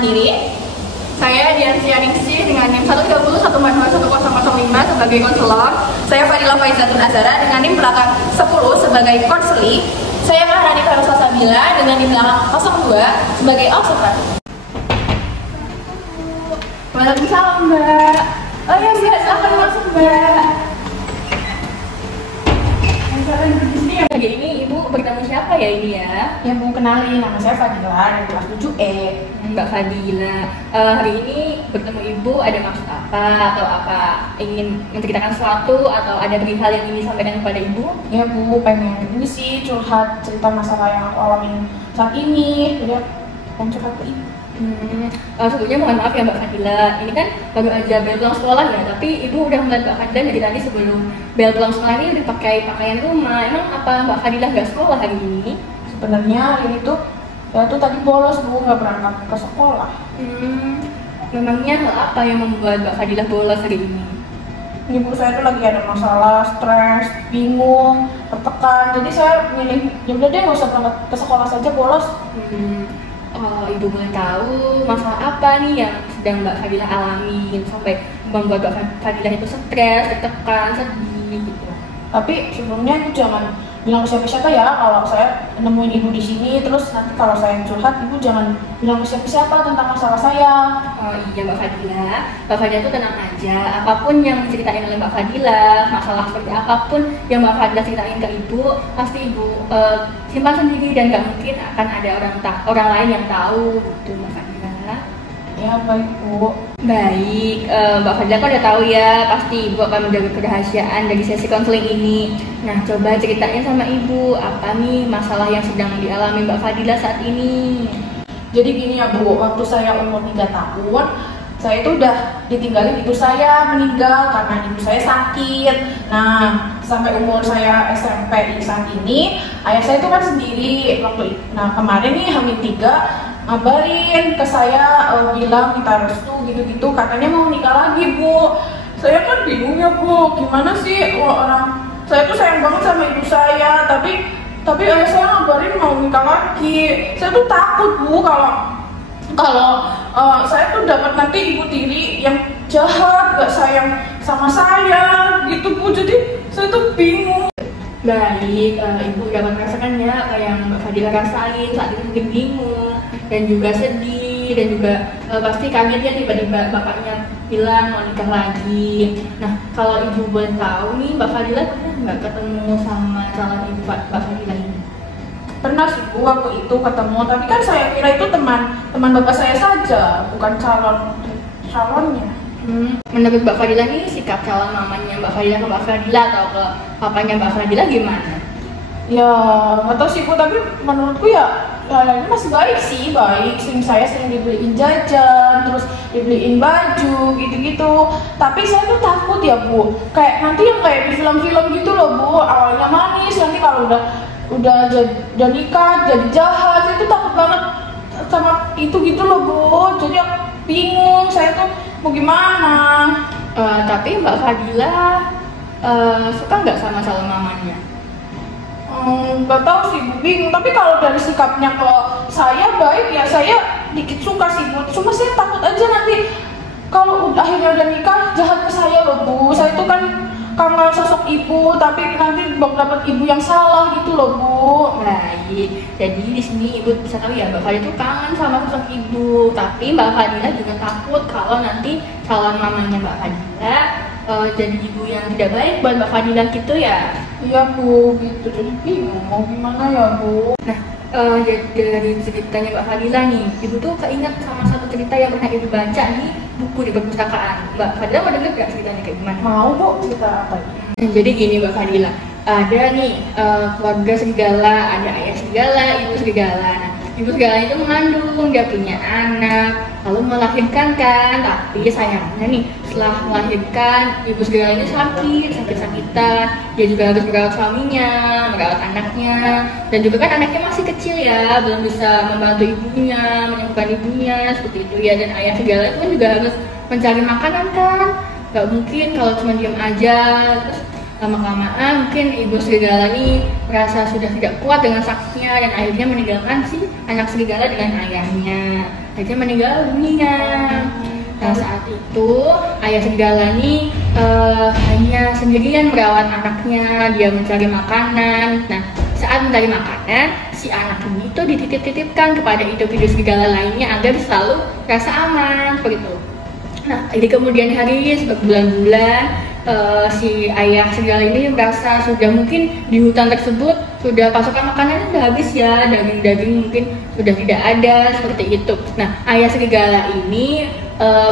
perkenalkan diri. Saya Diansyah Ningsih dengan NIM 130142105 sebagai konselor. Saya Fadila Faizatun Azhara dengan NIM belakang 10 sebagai konseling. Saya Maharani Farusa Sabila dengan NIM belakang 02 sebagai observer. Waalaikumsalam, Mbak. Oh ya, silakan masuk, Mbak. Pagi ini Ibu bertemu siapa ya ini ya? Ya Bu, kenalin, nama saya Fadila dari kelas 7E. Mbak Fadila, hari ini bertemu Ibu ada maksud apa atau apa? Ingin menceritakan sesuatu atau ada perihal yang ingin disampaikan kepada Ibu? Ya Bu, pengen ini sih curhat cerita masalah yang aku alamin saat ini. Jadi pengen curhat ke Ibu. Sebelumnya mohon maaf ya Mbak Fadila, ini kan baru aja bel pulang sekolah ya, tapi Ibu udah melihat Mbak Fadila dari tadi sebelum bel pulang sekolah ini udah pakai pakaian rumah. Emang apa Mbak Fadila nggak sekolah hari ini? Sebenarnya hari itu ya tuh tadi bolos Bu, nggak berangkat ke sekolah. Memangnya hal apa yang membuat Mbak Fadila bolos hari ini? Ibu saya tuh lagi ada masalah, stres, bingung, tertekan. Jadi saya milih, ya udah deh nggak usah berangkat ke sekolah saja, bolos. Oh, Ibu boleh tahu masalah apa nih yang sedang Mbak Fadila alami sampai membuat Mbak Fadila itu stres, tertekan, sedih gitu? Tapi sebelumnya Ibu jangan bilang ke siapa-siapa ya kalau saya nemuin Ibu di sini. Terus nanti kalau saya curhat, Ibu jangan bilang ke siapa-siapa tentang masalah saya. Oh iya Mbak Fadila tuh tenang aja. Apapun yang diceritain oleh Mbak Fadila, masalah seperti apapun yang Mbak Fadila ceritain ke Ibu, pasti Ibu simpan sendiri dan nggak mungkin akan ada orang lain yang tahu gitu Mbak Fadila. Ya baik Bu. Baik, Mbak Fadila kan udah tahu ya, pasti Ibu akan menjaga kerahasiaan dari sesi konseling ini. Nah, coba ceritain sama Ibu, apa nih masalah yang sedang dialami Mbak Fadila saat ini? Jadi gini ya Bu, waktu saya umur 3 tahun, saya itu udah ditinggalin ibu saya meninggal karena ibu saya sakit. Nah, sampai umur saya SMP saat ini, ayah saya itu kan sendiri waktu itu. Nah, kemarin nih H-3 ngabarin ke saya, bilang kita restu gitu-gitu, katanya mau nikah lagi Bu. Saya kan bingung ya Bu, gimana sih orang saya tuh sayang banget sama ibu saya, tapi ayah saya ngabarin mau nikah lagi. Saya tuh takut Bu kalau saya tuh dapat nanti ibu tiri yang jahat, gak sayang sama saya gitu Bu. Jadi saya tuh bingung. Baik, Ibu dapat merasakan ya apa yang Mbak Fadila rasain saat itu, mungkin bingung dan juga sedih dan juga pasti kaget ya tiba-tiba bapaknya bilang mau nikah lagi. Nah, kalau Ibu boleh tahu nih, Mbak Fadila pernah nggak ketemu sama calon ibu Mbak Fadila ini? Pernah sih Bu, waktu itu ketemu, tapi kan saya kira itu teman bapak saya saja, bukan calonnya. Menurut Mbak Fadila nih, sikap calon mamanya Mbak Fadila ke Mbak Fadila atau ke papanya Mbak Fadila gimana? Ya nggak tahu sih Bu, tapi menurutku ya ini masih baik sih, baik. Saya sering dibeliin jajan, terus dibeliin baju gitu-gitu. Tapi saya tuh takut ya Bu, kayak nanti yang kayak di film-film gitu loh Bu, awalnya manis, nanti kalau udah nikah jadi jahat. Saya tuh takut banget sama itu gitu loh Bu. Jadi aku bingung, saya tuh mau gimana. Tapi Mbak Fadila suka nggak sama calon mamanya? Nggak tahu sih Bu, bingung. Tapi kalau dari sikapnya ke saya baik ya, saya dikit suka sih Bu. Cuma saya takut aja nanti kalau akhirnya udah nikah jahat ke saya loh Bu. Saya tuh kan kangen sosok ibu, tapi nanti dapat ibu yang salah gitu loh Bu. Baik, jadi di sini Ibu bisa tahu ya Mbak Fadila tuh kangen sama sosok ibu, tapi Mbak Fadila juga takut kalau nanti calon mamanya Mbak Fadila jadi ibu yang tidak baik buat Mbak Fadila gitu ya. Iya Bu, gitu. Jadi bingung mau gimana ya Bu. Nah, dari ceritanya Mbak Fadila nih, Ibu tuh keinget sama satu cerita yang pernah Ibu baca di buku di perpustakaan. Mbak Fadila mau denger gak ceritanya kayak gimana? Mau Bu, cerita apa ya? Jadi gini Mbak Fadila, ada nih keluarga serigala, ada ayah serigala, ibu serigala. Nah, ibu serigala itu mengandung, dia punya anak, lalu melahirkan kan, tapi sayangnya nih setelah melahirkan ibu serigala ini sakit-sakitan. Dia juga harus merawat suaminya, merawat anaknya, dan juga kan anaknya masih kecil ya, belum bisa membantu ibunya, menyembuhkan ibunya seperti itu ya. Dan ayah serigala itu kan juga harus mencari makanan kan, gak mungkin kalau cuma diam aja. Terus Lama-kelamaan mungkin ibu serigala ini merasa sudah tidak kuat dengan sakitnya dan akhirnya meninggalkan si anak serigala dengan ayahnya. Akhirnya meninggal dunia. Nah saat itu ayah serigala ini hanya sendirian merawat anaknya, dia mencari makanan. Nah saat mencari makanan, si anak ini itu dititip-titipkan kepada individu serigala lainnya agar selalu rasa aman seperti itu. Nah di kemudian hari, berbulan-bulan, si ayah serigala ini merasa sudah mungkin di hutan tersebut sudah pasokan makanannya sudah habis ya, daging-daging mungkin sudah tidak ada seperti itu. Nah ayah serigala ini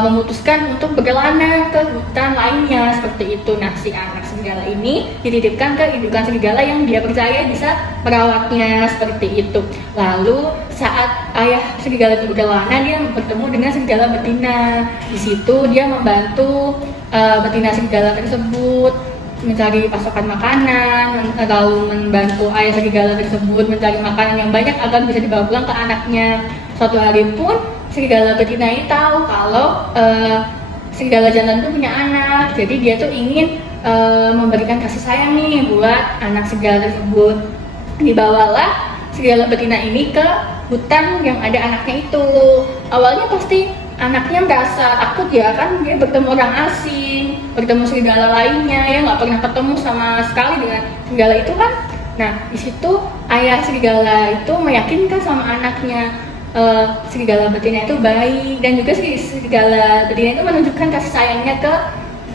memutuskan untuk berkelana ke hutan lainnya seperti itu. Nah si anak serigala ini dititipkan ke indukan serigala yang dia percaya bisa merawatnya seperti itu. Lalu saat ayah serigala itu berkelana, dia bertemu dengan serigala betina. Di situ dia membantu betina serigala tersebut mencari pasokan makanan, lalu membantu ayah serigala tersebut mencari makanan yang banyak agar bisa dibawa pulang ke anaknya. Suatu hari pun serigala betina ini tahu kalau serigala jantan itu punya anak, jadi dia tuh ingin memberikan kasih sayang nih buat anak serigala tersebut. Dibawalah serigala betina ini ke hutan yang ada anaknya itu. Awalnya pasti anaknya merasa takut ya, kan dia bertemu orang asing, bertemu serigala lainnya yang nggak pernah ketemu sama sekali dengan serigala itu kan. Nah di situ ayah serigala itu meyakinkan sama anaknya serigala betina itu baik, dan juga serigala betina itu menunjukkan kasih sayangnya ke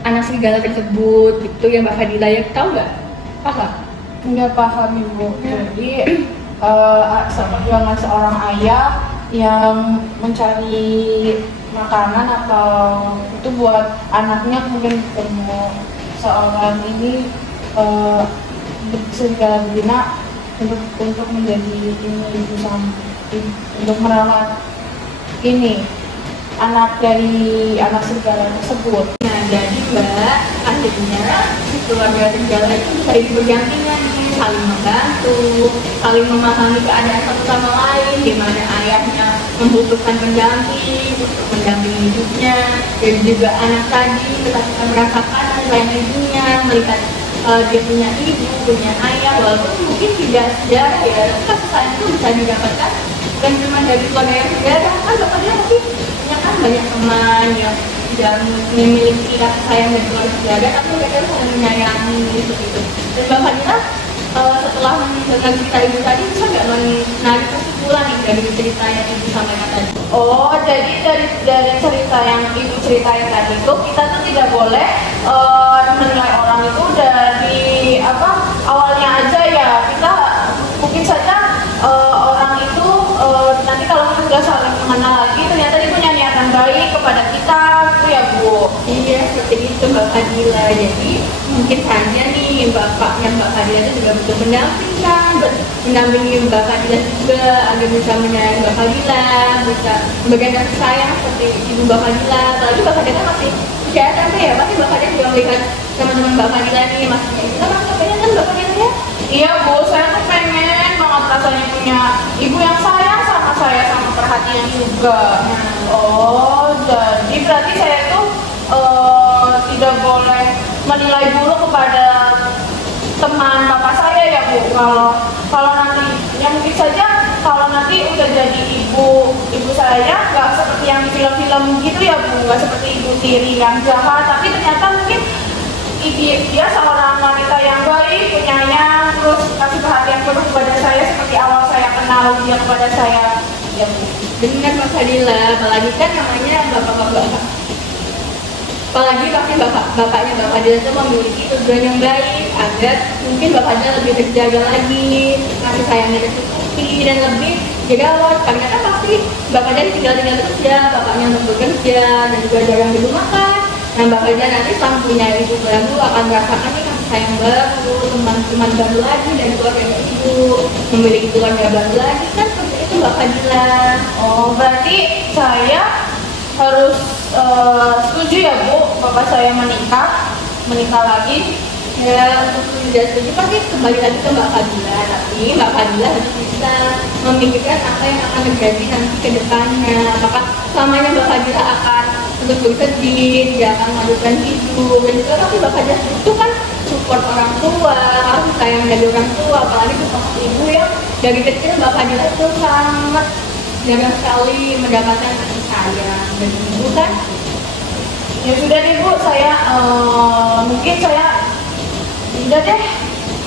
anak serigala tersebut gitu ya Mbak Fadila, ya tahu nggak? Paham? Nggak paham Ibu. Jadi perjuangan seorang ayah yang mencari makanan atau itu buat anaknya, kemudian ketemu seorang ini serigala betina untuk menjadi ibu untuk merawat ini anak dari anak serigala tersebut. Nah jadi Mbak, akhirnya keluarga serigala itu bisa hidup berdampingan nih, saling membantu, saling memahami keadaan satu sama lain, di mana ayahnya membutuhkan pendamping untuk mendampingi hidupnya, dan juga anak tadi ketika merasakan sayang ibunya, melihat dia punya ibu, punya ayah, walaupun mungkin tidak sejarah ya, tapi kasih sayang itu bisa didapatkan dan cuma dari keluarga yang sejarah. Kan bapaknya mungkin punya kan banyak teman yang tidak memiliki kasih sayang dari keluarga sejarah, tapi mereka saling menyayangi seperti itu. Dan Mbak Fadila setelah mendengar cerita ibu tadi, bisa nggak menarik kesimpulan nih dari cerita yang ibu sampaikan tadi? Oh, jadi dari cerita yang ibu ceritain tadi itu, kita tuh tidak boleh menilai orang itu dari awalnya aja ya. Kita mungkin saja orang itu nanti kalau kita sudah saling mengenal lagi, ternyata dia punya niatan baik kepada kita, itu ya Bu. Iya, seperti itu Mbak Fadila. Jadi mungkin saja nih bapaknya Mbak Fadila itu juga butuh pendamping kan, mendampingi Mbak Fadila juga agar bisa menyayangi Mbak Fadila, bisa memberikan kasih sayang seperti ibu Mbak Fadila. Apalagi Mbak Fadila masih usia SMP ya, pasti Mbak Fadila juga melihat teman-teman Mbak Fadila nih, maksudnya kita masih pengen kan Mbak Fadila ya? Iya Bu, saya tuh pengen banget rasanya punya ibu yang sayang sama saya, sama perhatian juga. Oh, jadi berarti saya itu tidak boleh menilai buruk kepada teman bapak saya ya Bu. Kalau nanti, ya mungkin saja kalau nanti udah jadi ibu saya nggak seperti yang di film-film gitu ya Bu, nggak seperti ibu tiri yang jahat, tapi ternyata mungkin dia seorang wanita yang baik, penyayang, terus kasih perhatian penuh kepada saya seperti awal saya kenal dia kepada saya ya Bu. Benar Mbak Fadila, apalagi kan namanya bapak-bapak, apalagi pasti bapaknya Mbak Fadila itu memiliki tujuan yang baik agar mungkin Mbak Fadila lebih terjaga lagi, kasih sayangnya tercukupi dan lebih dirawat, karena kan pasti Mbak Fadila tinggal terus ya, bapaknya untuk bekerja dan juga jarang di rumah kan. Nah Mbak Fadila nanti setelah punya ibu baru akan merasakan nih kasih sayang baru, teman-teman baru lagi, dan keluarganya ibu memiliki keluarga baru lagi kan, seperti itu Mbak Fadila. Oh, berarti saya harus setuju ya Bu, bapak saya menikah lagi. Ya, untuk tidak setuju pasti kembali lagi ke Mbak Fadila, tapi Mbak Fadila harus bisa memikirkan apa yang akan terjadi nanti ke depannya. Apakah selamanya Mbak Fadila akan terus bersedih, dia akan melakukan hidup, dan juga pasti Mbak Fadila itu kan support orang tua, harus sayang dari orang tua, apalagi support ibu yang dari kecil Mbak Fadila itu sangat jarang sekali mendapatkan kasih sayang dari ibu kan. Ya sudah deh Bu, saya mungkin saya udah deh,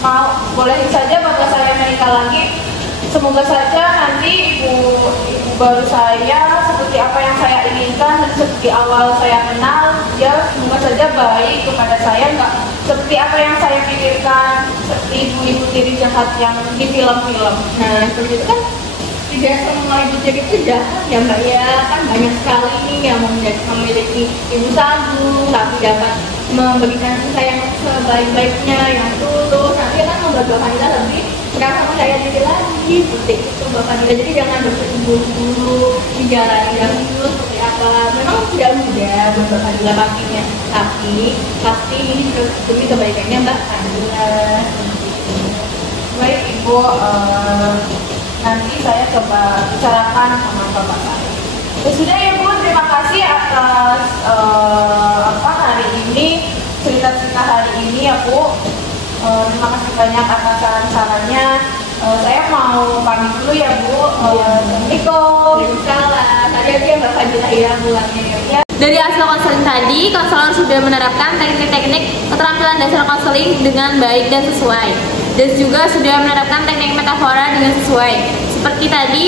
mau bolehin saja bapak saya menikah lagi. Semoga saja nanti ibu baru saya seperti apa yang saya inginkan dan seperti awal saya kenal dia, semoga saja baik kepada saya, nggak seperti apa yang saya pikirkan, seperti ibu-ibu tiri jahat yang di film-film. Nah seperti itu kan tidak semua ibu tiri itu jahat ya Mbak ya, kan banyak sekali nih yang memiliki ibu sambung tapi dapat memberikan sayang sebaik-baiknya yang tulus, nanti kan membuat Mbak Fadila lebih merasa percaya diri lagi seperti itu Mbak Fadila. Jadi jangan berburu-buru, dijalani dahulu seperti apa. Memang tidak mudah buat Mbak Fadila pastinya, tapi pasti ini demi kebaikannya Mbak Fadila. Baik Ibu, nanti saya coba bicarakan sama bapak saya. Ya sudah ya Bu, terima kasih atas hari ini, cerita-cerita hari ini ya Bu. Terima kasih banyak atas saran-sarannya. Saya mau pamit dulu ya Bu. Assalamualaikum. Waalaikumsalam. Hati-hati ya Mbak Fadila ya pulangnya ya. Dari hasil konseling tadi, konselor sudah menerapkan teknik-teknik keterampilan dasar konseling dengan baik dan sesuai. Dan juga sudah menerapkan teknik metafora dengan sesuai. Seperti tadi,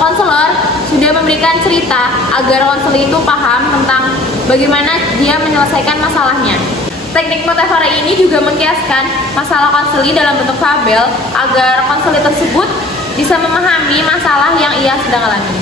konselor sudah memberikan cerita agar konseling itu paham tentang bagaimana dia menyelesaikan masalahnya. Teknik metafora ini juga mengkiaskan masalah konseli dalam bentuk fabel agar konseli tersebut bisa memahami masalah yang ia sedang alami.